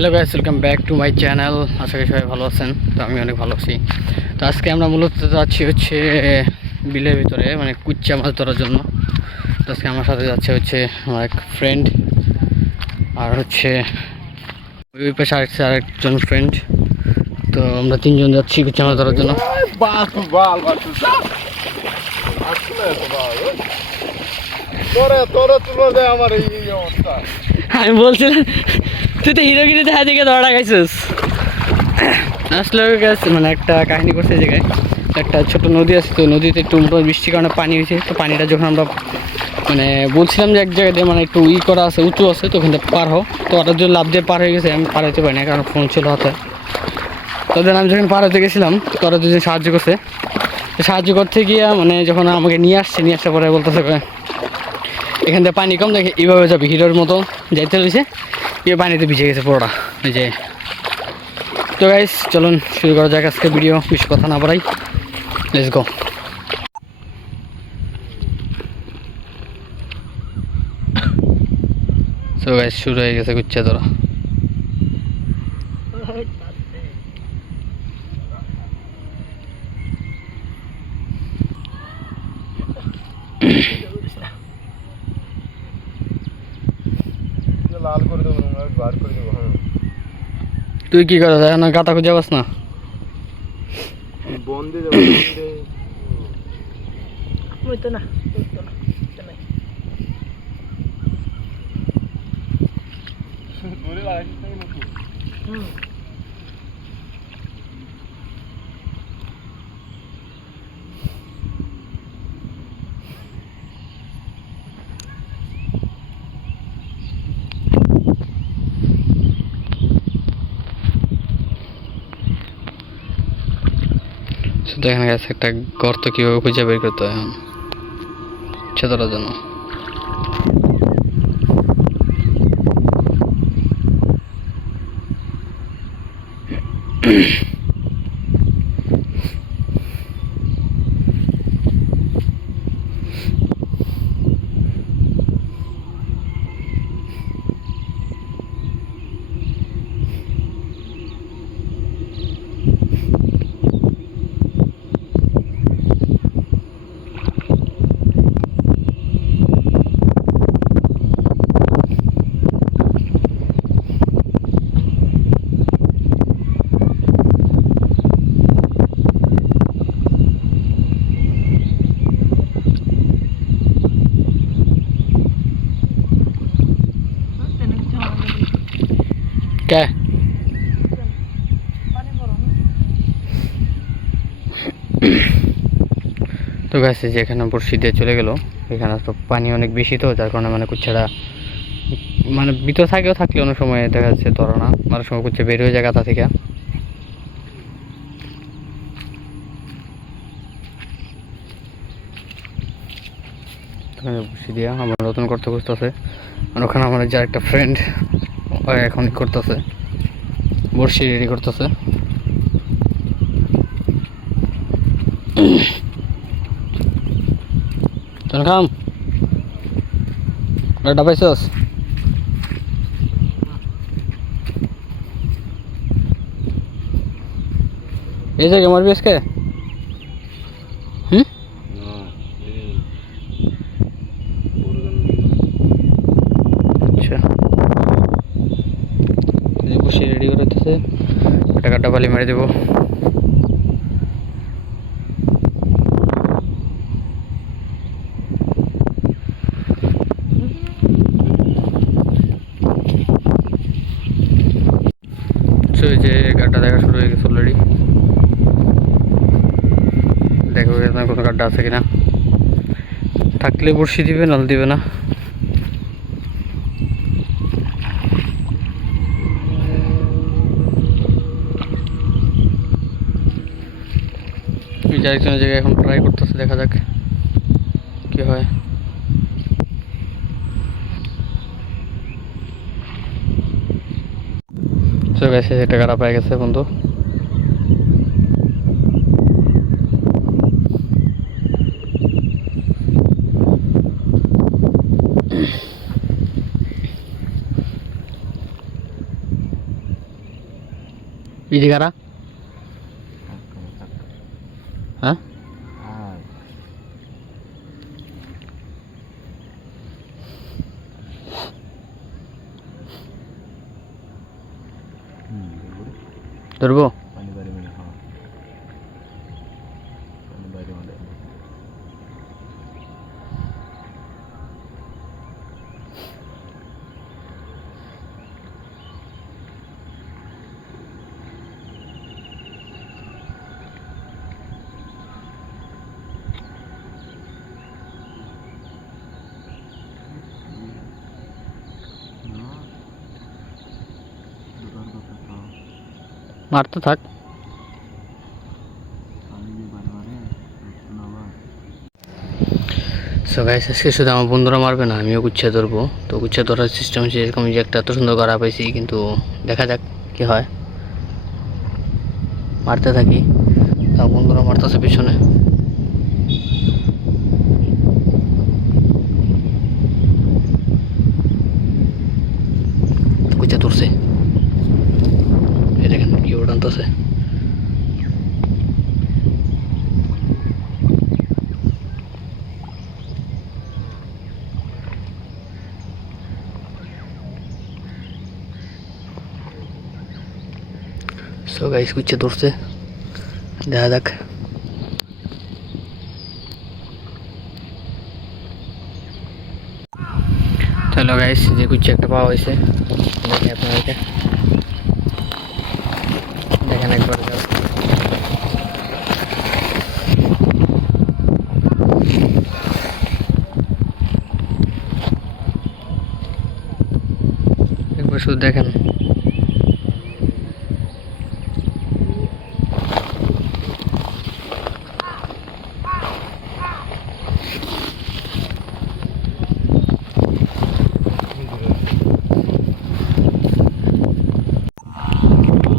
Hello guys, welcome back to my channel. আশা করি সবাই ভালো আছেন। তো আমি অনেক ভালো আছি। তো আজকে আমরা মূলত যাচ্ছি হচ্ছে বিলের ভিতরে, মানে কুচ্চা মাছ ধরার জন্য। তো আজকে আমার সাথে যাচ্ছে হচ্ছে আমার এক ফ্রেন্ড, আর হচ্ছে ওই পাশে আরেকজন ফ্রেন্ড। তো আমরা তিনজন যাচ্ছি কুচ্চা মাছ ধরার জন্য। আমি বলছিলাম তুই তো হিরোগিরি দেখা দিকে ধরা খাইছিস। আসলে মানে একটা কাহিনী করছে এই জায়গায়। একটা ছোট নদী আছে, তো নদীতে একটু বৃষ্টির কারণে পানি হয়েছে। তো পানিটা যখন আমরা মানে বলছিলাম যে এক জায়গাতে মানে একটু করা আছে, উঁচু আছে, তো ওখানে পার হো। তো ওরা যদি লাভ দিয়ে পার হয়ে গেছে, আমি পার হতে পারি না, কারণ ফোন ছিল হাতে। তাদের আমি যখন পার হতে গেছিলাম, তো ওরা দুজন সাহায্য করছে। সাহায্য করতে গিয়ে মানে যখন আমাকে নিয়ে আসার পরে বলতেছে এখান থেকে পানি কম, দেখে এইভাবে যাবে, হিরোর মতো যাইতে রয়েছে। পানিতে ভিজে গেছে পুরোটা, এই যে। তো গাইস চলুন শুরু করা যাক আজকে ভিডিও, বেশি কথা না বাড়াই, লেটস গো। সো গাইস শুরু হয়ে গেছে কুচ্চা ধরা। লাল করে দেবো, বার করে দেবো। হ্যাঁ, তুই কি করা যায় না, গাতা খুঁজে পাস না? বন্ধে দেবো, বন্ধে তো না দূরে লাগাইছিস নাকি নাকি? দেখেন গেছে একটা গর্ত কীভাবে খুঁজে বের করতে হয় এখন কুচ্চা ধরার জন্য। কে তো গাছে যেখানে বড়শি দিয়ে চলে গেল, এখানে তো পানি অনেক বেশি, তো যার কারণে মানে কুচ্ছাটা মানে ভিতর থাকলে অনেক সময় দেখা যাচ্ছে ধরে না, অনেক সময় কুচ্ছা বের হয়ে যায় গাতা থেকে। বড়শি দিয়া আমার নতুন করতে খুঁজতেছে, আর ওখানে আমার যার একটা ফ্রেন্ড এখন করতেছে, বড়শি রেডি করতেছে। চল খাম ডাবাইছস এই জায়গায় মারবি আজকে? আচ্ছা, বসে রেডি করে দিতেছে, একটা কাটা বালি মেরে দেবো। এই যে গাড্ডা দেখা শুরু হয়ে গেছে অলরেডি। দেখো এখানে কোনো গাড্ডা আছে কিনা, থাকলে বড়শি দিবে, নাল দিবে না। আরেকজনের জায়গায় এখন ট্রাই করতেছে, দেখা যাক কি হয়। চলে গেছে, একটা গাড়া পায়ে গেছে বন্ধু। এই কারা? হ্যাঁ ধরবো। মারতে থাক। সো গাইস আজকে শুধু আমার বন্ধুরা মারবে না, আমিও গুচ্ছা ধরবো। তো গুচ্ছা ধরার সিস্টেম হচ্ছে এরকম, যে একটা এত সুন্দর করা পাইছি, কিন্তু দেখা যাক কি হয়। মারতে থাকি, তা বন্ধুরা মারতেছে পিছনে। গুচ্ছা ধরছে, এই দেখেন কি ওড়ানতেছে। সো গাইস গুচ্ছা ধরছে, দেখা যাক। চলো গাইস, যে গুচ্ছা একটা পাওয়া হয়েছে, দেখেন আপনাদেরকে, দেখেন একবার। একবার শুধু দেখেন।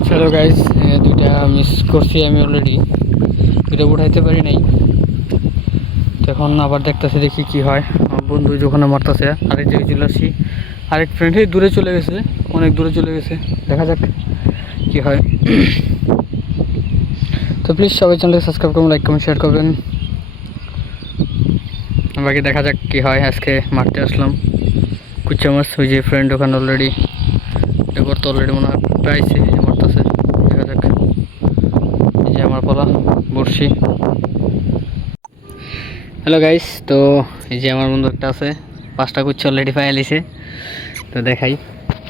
চলো গাইস, দুইটা মিস করছি আমি অলরেডি, দুইটা উঠাইতে পারি নাই। তো এখন আবার দেখতেছি, দেখি কি হয়। আমার বন্ধু যখন মারতেছে, আরেক জায়গায় চলে আসছি। আরেক ফ্রেন্ডই দূরে চলে গেছে, অনেক দূরে চলে গেছে, দেখা যাক কি হয়। তো প্লিজ সবাই চ্যানেলটি সাবস্ক্রাইব করবেন, লাইক কমেন্ট শেয়ার করবেন। বাকি দেখা যাক কি হয়। আজকে মারতে আসলাম কুচ্চা মাছ, ওই যে ফ্রেন্ড ওখানে অলরেডি করতে অলরেডি মনে হয় পাইছে, এই যে মারতেছে। দেখা যাক, এই যে আমার পালা বড়শি। হ্যালো গাইস, তো এই যে আমার বন্ধু একটা আছে, 5টা কুচ্চা অলরেডি পাই লিছে। তো দেখাই,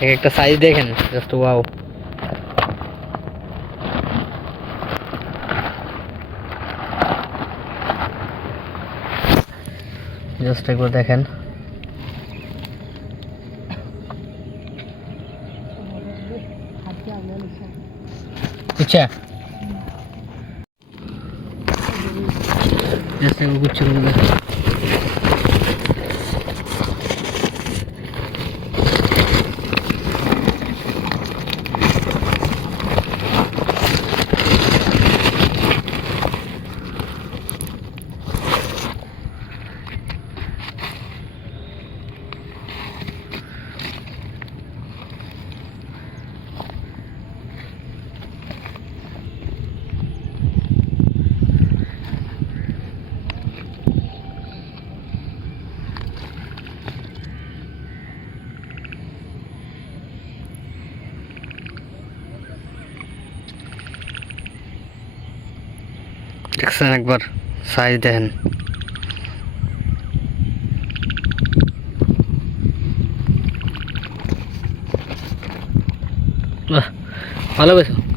এক একটা সাইজ দেখেন, জাস্ট ওয়াও। জাস্ট একবার দেখেন। কুচ্চা জাস্ট একবার কুচ্চা করে দেখেন। দেখছেন একবার সাইজ দেখেন। বাহ, ভালো পেয়েছো।